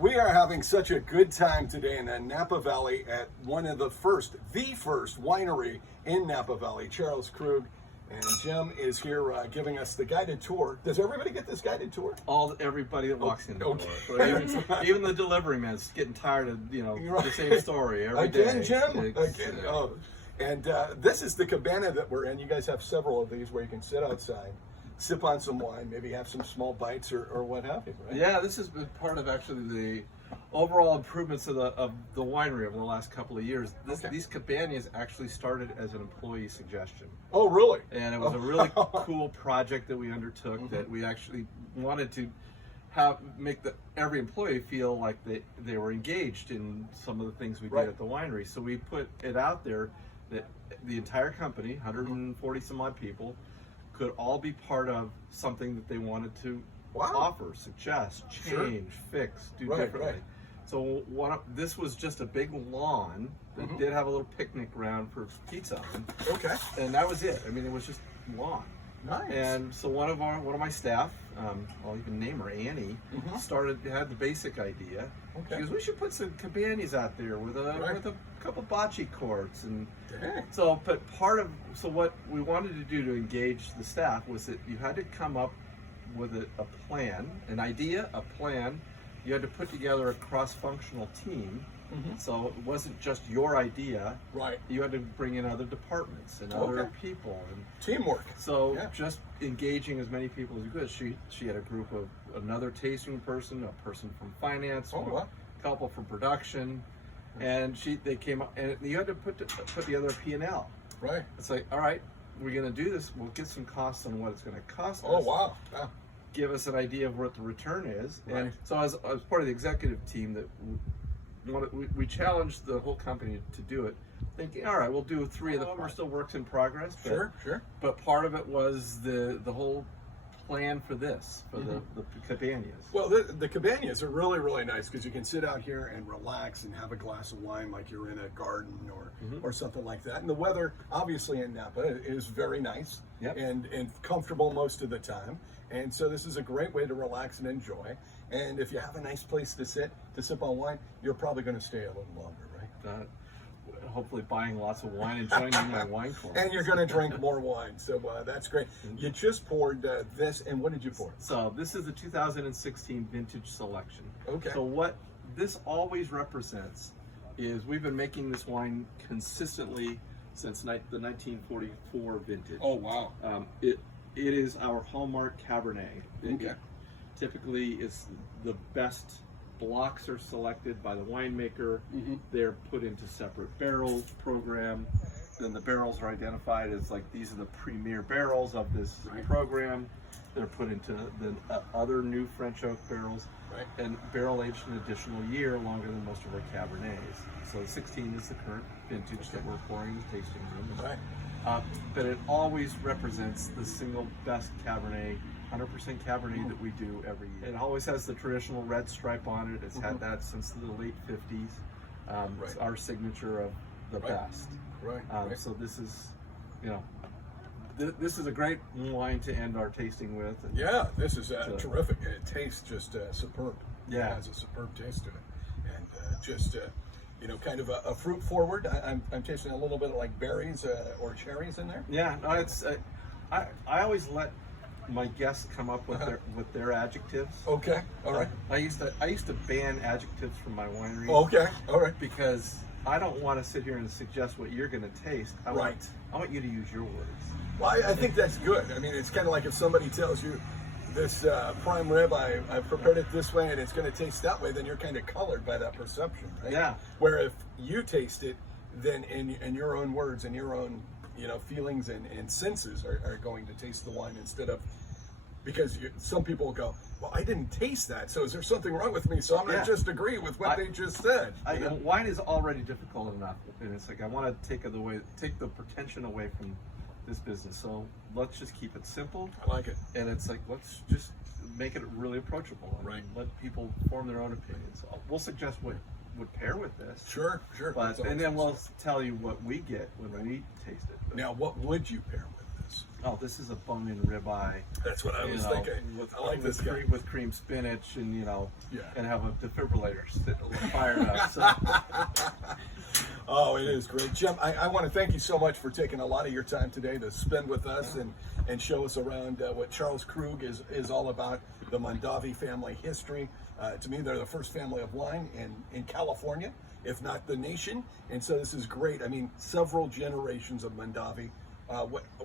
We are having such a good time today in the Napa Valley at one of the first winery in Napa Valley. Charles Krug and Jim is here giving us the guided tour. Does everybody get this guided tour? Everybody that walks in the okay. door. Even the delivery man's getting tired of the same story every day. Again, Jim? Again. Oh. And this is the cabana that we're in. You guys have several of these where you can sit outside, sip on some wine, maybe have some small bites or what have you, right? Yeah, this has been part of actually the overall improvements of the winery over the last couple of years. These cabanas actually started as an employee suggestion. Oh, really? And it was a really cool project that we undertook that we actually wanted to make every employee feel like they were engaged in some of the things we did at the winery. So we put it out there that the entire company, 140 some odd people, could all be part of something that they wanted to offer, suggest, change, fix, do differently. Right. So this was just a big lawn that did have a little picnic ground for pizza. And that was it. I mean, it was just lawn. Nice. And so one of my staff, I'll even name her Annie, had the basic idea. She goes, we should put some cabanas out there with a couple bocce courts, and so what we wanted to do to engage the staff was that you had to come up with a plan, an idea, a plan. You had to put together a cross-functional team. So it wasn't just your idea. Right. You had to bring in other departments and other people and teamwork. So just engaging as many people as you could. She had a group of another tasting person, a person from finance, a couple from production, and they came up and you had to put together a P&L. Right. It's like, all right, we're going to do this. We'll get some costs on what it's going to cost us. Oh wow. Yeah. Give us an idea of what the return is. And so as part of the executive team that we challenged the whole company to do it, thinking, all right, we'll do 3 of the we're still works in progress. Sure. But part of it was the whole plan for this, for the cabanas. Well, the cabanas are really, really nice because you can sit out here and relax and have a glass of wine like you're in a garden or something like that. And the weather, obviously in Napa, is very nice and comfortable most of the time. And so this is a great way to relax and enjoy. And if you have a nice place to sip on wine, you're probably going to stay a little longer, right? Hopefully buying lots of wine and joining in my wine club. And you're going to drink more wine, so that's great. You just poured this, and what did you pour? So this is the 2016 vintage selection. Okay. So what this always represents is we've been making this wine consistently since the 1944 vintage. Oh, wow. It is our hallmark Cabernet. Okay. Typically, it's the best blocks are selected by the winemaker. They're put into separate barrel program. Then the barrels are identified as like these are the premier barrels of this program. They're put into the other new French oak barrels and barrel aged an additional year longer than most of our Cabernets. So 16 is the current vintage that we're pouring in the tasting room. But it always represents the single best Cabernet, 100% Cabernet that we do every year. It always has the traditional red stripe on it. It's had that since the late 50s. It's our signature of the best. So this is, this is a great wine to end our tasting with. Yeah, this is terrific. It tastes just superb. Yeah. It has a superb taste to it. And just... kind of a fruit forward. I'm tasting a little bit of like berries or cherries in there. Yeah, no, it's I always let my guests come up with their adjectives. Okay, all right. I used to ban adjectives from my winery. Okay, all right. Because I don't want to sit here and suggest what you're going to taste. I want you to use your words. Well, I think that's good. I mean, it's kind of like if somebody tells you this prime rib, I prepared it this way and it's going to taste that way, then you're kind of colored by that perception, right? Yeah. Where if you taste it, then in your own words and your own feelings and senses are going to taste the wine instead of, because some people will go, well, I didn't taste that, so is there something wrong with me? So I'm going to just agree with what they just said. Wine is already difficult enough, and it's like I want to take the pretension away from this business. So let's just keep it simple. I like it. And it's like, let's just make it really approachable. Right. Let people form their own opinions. We'll suggest what would pair with this. Sure. And then we'll tell you what we get when we taste it. Now, what would you pair with this? this? Oh, this is a bone-in ribeye. That's what I was thinking. I like this guy. With cream spinach and Yeah. and have a defibrillator fired up. So. Oh, it is great. Jim, I want to thank you so much for taking a lot of your time today to spend with us and show us around what Charles Krug is all about, the Mondavi family history. To me, they're the first family of wine in California, if not the nation. And so this is great. I mean, several generations of Mondavi.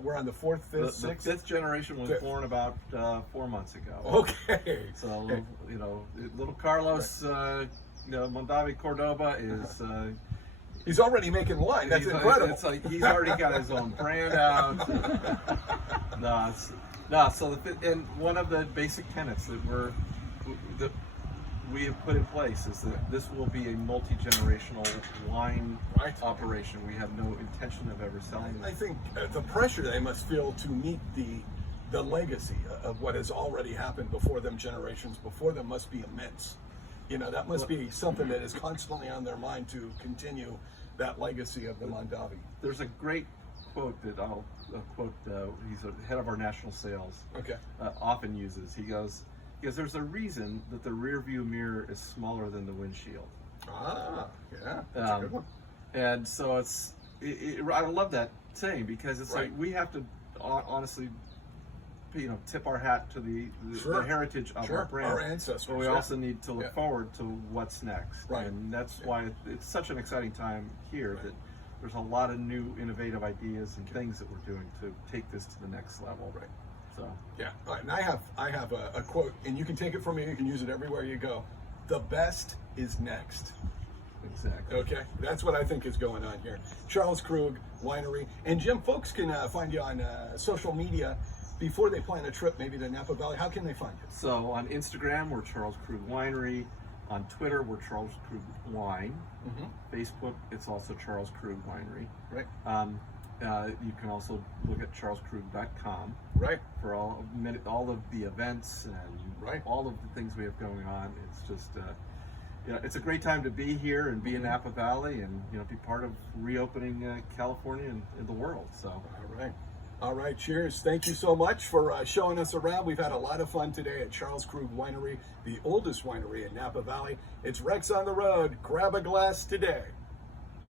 We're on the fourth, fifth, The sixth? fifth generation was born about 4 months ago. Okay. So, little Carlos, Mondavi Cordoba is... He's already making wine. That's incredible. It's like he's already got his own brand out. And one of the basic tenets that we have put in place is that this will be a multi-generational wine operation. We have no intention of ever selling I them. think the pressure they must feel to meet the legacy of what has already happened before them, generations before them, must be immense. That must be something that is constantly on their mind to continue that legacy of the Mondavi. There's a great quote that I'll quote. He's the head of our national sales. Okay. Often uses. He goes, there's a reason that the rear view mirror is smaller than the windshield. Ah, yeah, that's a good one. And so I love that saying because it's Right. like we have to honestly, tip our hat to the heritage of our brand. Our ancestors. But we also need to look forward to what's next. Right. And that's why it's such an exciting time here that there's a lot of new innovative ideas and things that we're doing to take this to the next level. Right. So Yeah. All right, and I have a quote, and you can take it from me. You can use it everywhere you go. The best is next. exactly. Okay, that's what I think is going on here. Charles Krug Winery. And Jim, folks can find you on social media before they plan a trip maybe to Napa Valley. How can they find you? So on Instagram, we're Charles Krug Winery. On Twitter, we're Charles Krug Wine. Facebook, it's also Charles Krug Winery. Right. You can also look at charleskrug.com Right. for all of the events and all of the things we have going on. It's just, it's a great time to be here and be in Napa Valley and be part of reopening California and the world. So. All right. All right, cheers. Thank you so much for showing us around. We've had a lot of fun today at Charles Krug Winery, the oldest winery in Napa Valley. It's Rex on the road. Grab a glass today.